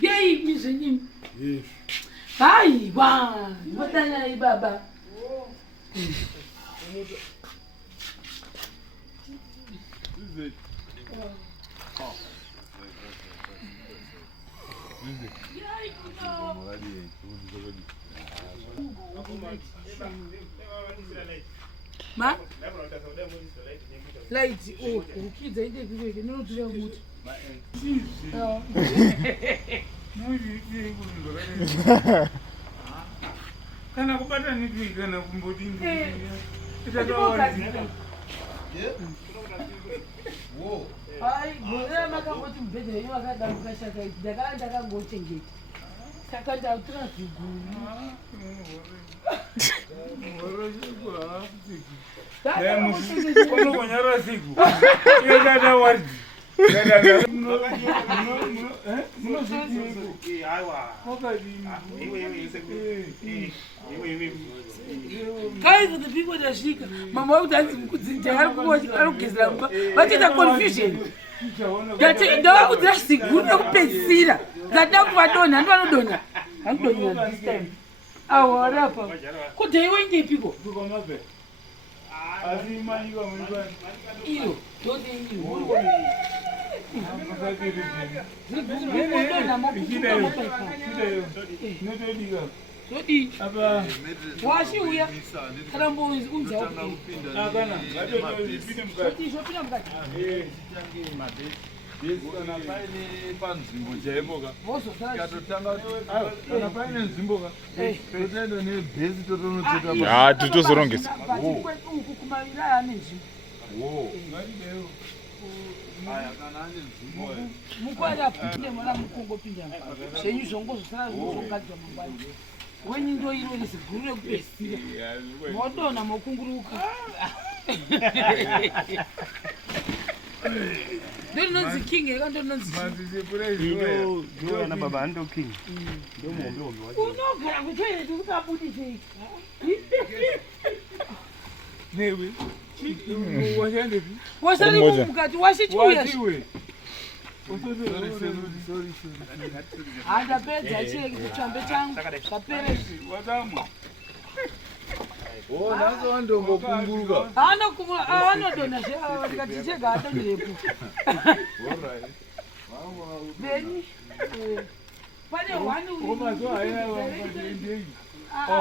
Yay, misenim. Yes. Hai, ba. Botana ai baba. Ma? Light. Oh, kids, I did it. No, to them. Kana kupata nini kana kumbodini. Wo. Ai, bora makangoti mbedhe yeye akadambuka shaka ndakangochengeta. Saka ndautra ziguru. Konokonyara siku. Yedada wadi. Guys, the people that she, Mama, who does what is a confusion? That the dog dressing good of Pensina. That dog Madonna, no donor. I'm doing this time. Our rapper. Could they win the people? You, don't you? Washi uya karambo unza akana Kana paine panzvimbo chaiboka katotanga kana paine nzvimboka totoenda nebhesi totonotseka totozorongesa kumaviraya ane nzvimbo mukwada pinde mwana mukongopinda zvenyu zvongozosara zvozogadzwa mangwani wenyu ndo iro neziguru rekupesira modonha mokunguruka ndinonzi king ekandononzi ndona baba ando king unogara kutoileti ukabudisei newe wasari mukati washichiuya handapedza chireki chitsvambe changu zvaperezi nhasi wandombokumburuka anodonha zveakati chega adonherepo beni pane hwani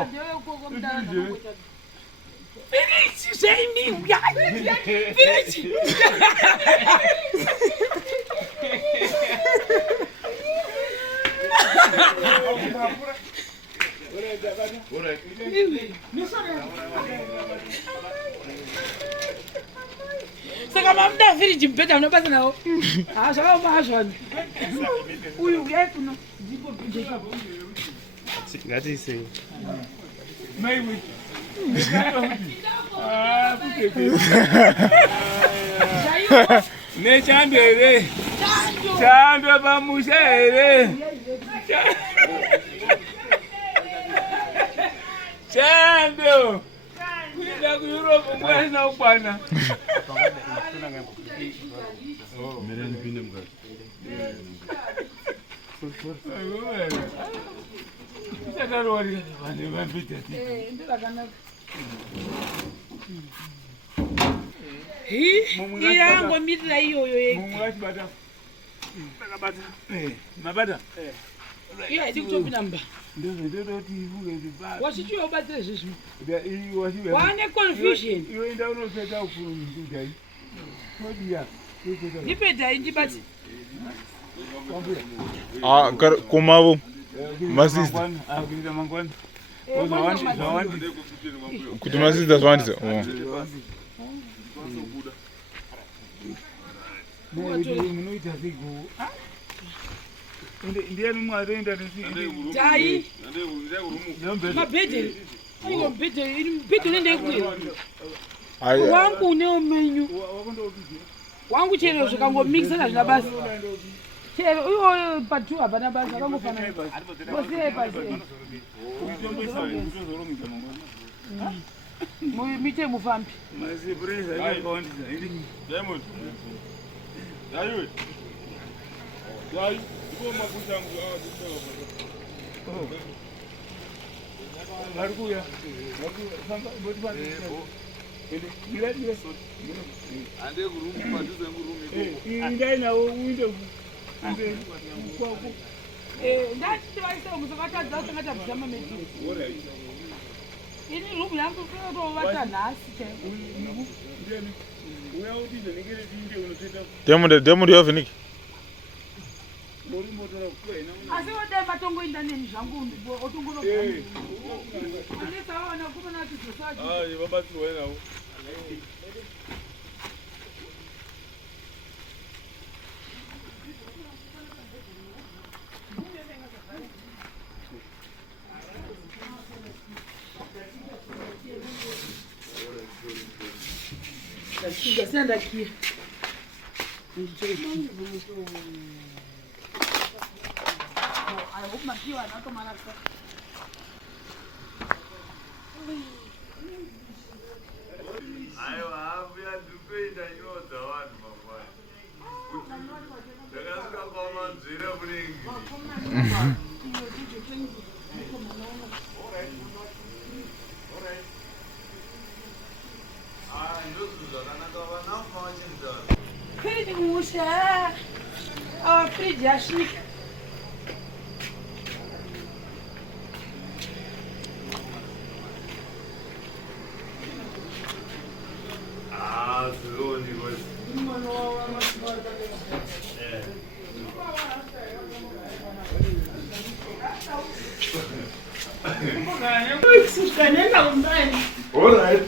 ndevekoko mudana Finish, Jamie! Finish! Saka mamda finish mpeta unapata nao. Saka mahashwan. Uyu kuno ndipo pijeka. Ngati ise. Maiwe. Nechandwere chandwe pamusha here chando kuenda kueurope mwasina kukwana ichatarowarika vane vambidati iyangomirira iyoyo yegachibata mabata iyo haidi kutopinda mba ndozototi ivuke wasichiuya ubatsire zvezvino kuti wane confusion iyoenda unopeta kudai odiya ndipedhai ndibati komavo masista kuita mangwani kuti masista zvawandisa munoita sego ndiani mwari oenda tai mabhedhe aiwa bhedhe nendekuya wangu unewo menyu wangu chero zvikangomikisana zvina basa chero iwoyo patu hapana basa akangofanana vose pasi mite mufambi Yayo. Yayo. Ibo mafuta yangu Barkuya. Sanga boti bani. Ile. Ande kurumu padhuze ngurumu. Ingai na uinde. Kwako. Ndati vaisa muzakatadza usangata bzama meji. Ini room yangu kurovata nhasi chaiko. Ndeni. Uya udinde ngere dinde unotenda. Demo ndiyo Viniki. Muri motora kwena. Asi wode matongoinda neni zvangu otongono. Ani sawana kuma nati zosaji. Vabati wenawo. Senda aqui. Fridge ya chique. Slowly was. All right.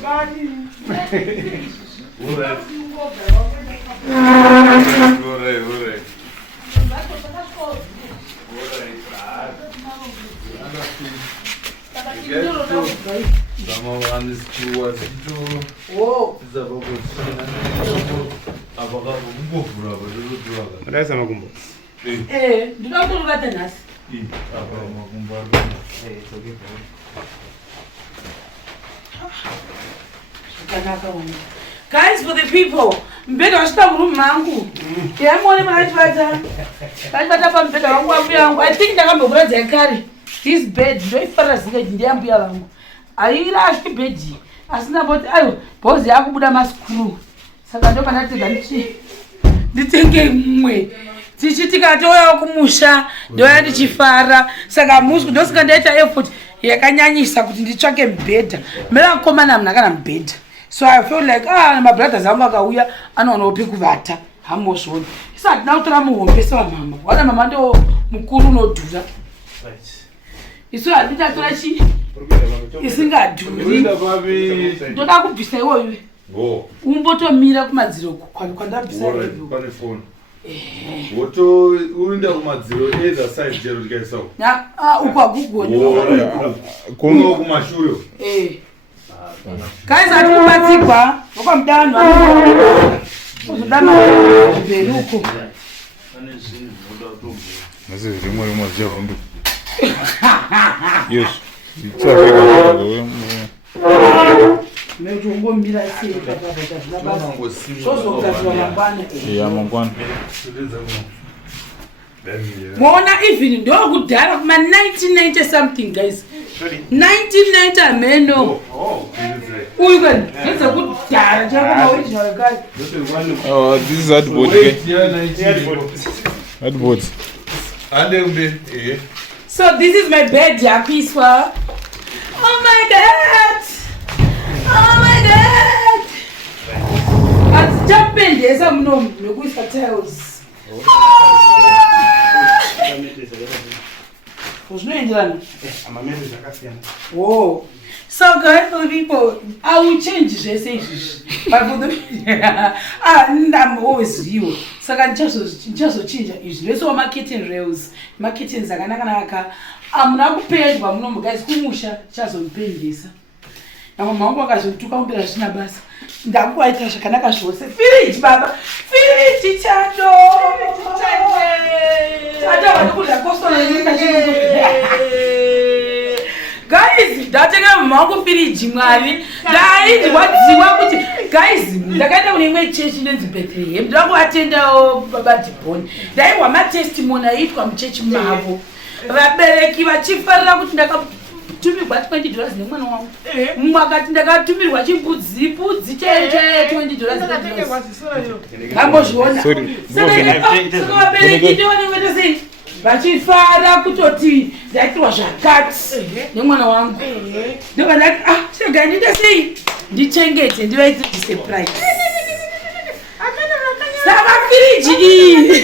Madaisa makumbo. Ndinoda kuruvata nhasi. Guys, for the people, mbeda washita murumu mangu. Yamone machibata. Machibata pa mbeda wangu ambuya wangu. I think ndakambokuradza yakare. This bed ndoifara zika ndiyambuya wangu. Airashwi bedi. Asina boti ayo bhozi yakubuda maskuru. Saka ndo panatega nditenge mwe. Tichitika toya kumusha ndoya ndichifara. Saka musku ndosika ndaita effort yakanyanyisa kuti nditsvake mbedha. Mera komana mna kana mbedha. So I feel like my brothers amba kauya anoona upi kuvata hamozvoni. Isati nautora muhombe wa mama. Wana mama ndo mukuru unodhura. Isu handita tora chi isingadhuri. Ndoda kubvisa iwoyo. Umbotomira kumadziro kwandabvisa iwoyo. Pane phone. Woto urinda kumadziro either side jero ndikaisawo. Ukwa Google. Kuno kumashure. Guys, ati kubatsigwa wakamudano uzodana zveruko. Nasi rimwe zveundu. Yes. Tsaka wewe. Mejungo mbira sei kakabata zvinabasa. Zozogadzwa mangwana. Ya mangwana. Mona even ndokudhara kuma 1990 something guys. 1990 ameno. Uyu kwani ndeze kudhara chakoma original guys. Oh, this is hardboard. Hardboard. So this is my bed yakuiswa. Oh my god. Atijapendesa muno nekuisa tiles. Zvinoenderana. Whoa. So guys, for the people, I will change zvese izvizvi. But for the I'm always you. Saka ndichazochinja izvi. Zvese wa marketing rails, marketing zakanaka. Amuna kupendwa muno guys kumusha chazonipendesa. Mama wangu akazotuka umbira zvina basa. Ndakuwaita zvakanaka zvose. Fridge baba. Fridge chando. Chando vanokudya kosona nyika chino. Guys, ndatenga mama wangu fridge mwari. Ndaidwadziwa kuti Guys, ndakaenda kune imwe chechi inonzi Bethlehem. Ndava kuatendawo baba Dibhoni. Ndaiwa matestimony aitwa muchechi mavo. Vabereki vachifarira kuti ndakatumirwa $20 nemwana wangu. Mumwe akati ndakatumirwa chibudzi chete $20. Ngambozviona. Saka vabereki ndovanenge sei vachifara kutoti ndaitirwa zvakati nemwana wangu. Ndokandati chega ndiite sei ndichengete ndivaite surprise. Saka firiji iyi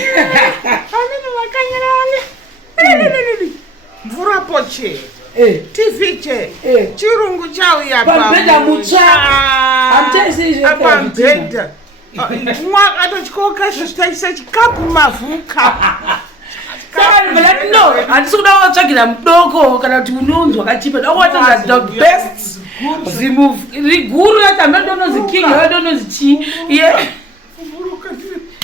mvura poche TV che chirungu chauya pambeda mutsva pambeda mwakatotyoka zvositaisa chikapu mavhuka. No, handisi kuda watsvagira mudoko kana kuti unonzwa kachipa dakuwatsvagira the best riguru rati hamedononzi king hamedononzi chi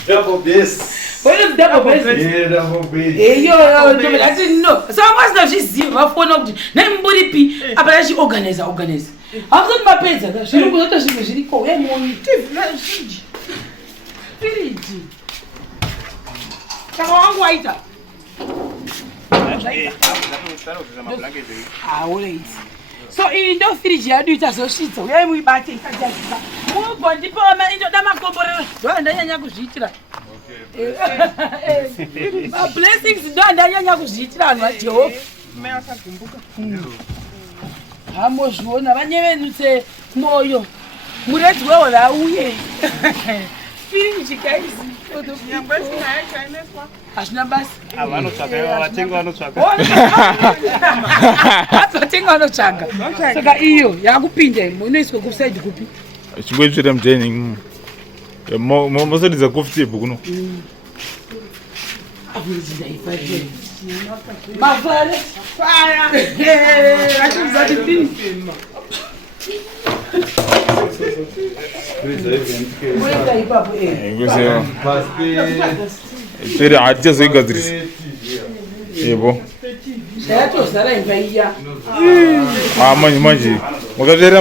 Double bass. What is double bass? Yeah, double bass. Ati no. So wasina zviziva vafona kuti nemburipi apa yachiorganize. Hakusati mapedza zvirungu zvoto zvimwe zviriko wemoni. Firiji. Saka wangu waita. So iyi ndo firiji yadu ichazosvitsa uyai muibate ikajadzisa mubvo ndipo indoda makomborero ndo ndanyanya kuzviitira mablessings ndo ndanyanya kuzviitira vanhu vajehovha hamozviona vanyevenutse mwoyo muredzi wewo vauye firiji kaizi hazvina basa vatenga vanotsvaga saka iyo yakupinda inoiswa kusaidi kupi chingoitsveta mudhining mosodidza comfortable kuno mafare achizati pere hatichazoigadzirisa yebo zvayatozara imba iya manje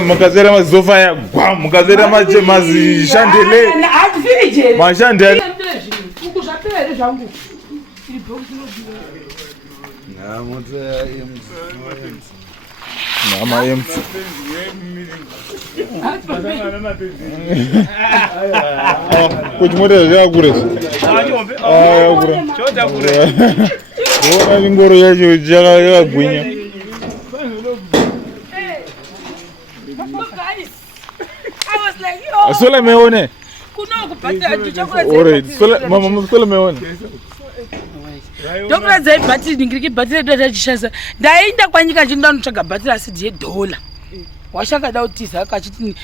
mukazera mazofa aya gwa mukazera mazishandele mashandele zvapera here zvangu nama emfu kuti mota zvakakuresa ona ingoro yacho yakagwinya sola meone sola meone ndokuradzai bhatiri ndingiriki bhatiri redu ratachishandisa ndaenda kwanyika chinoda kunotsvaga bhatiri asidi $1 washakada kutiza kachiti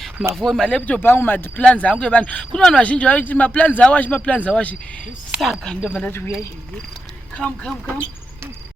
malaptop angu maplans angu evanhu kune vanhu vazhinji vaiti maplans awashi saka ndobva ndati uyai come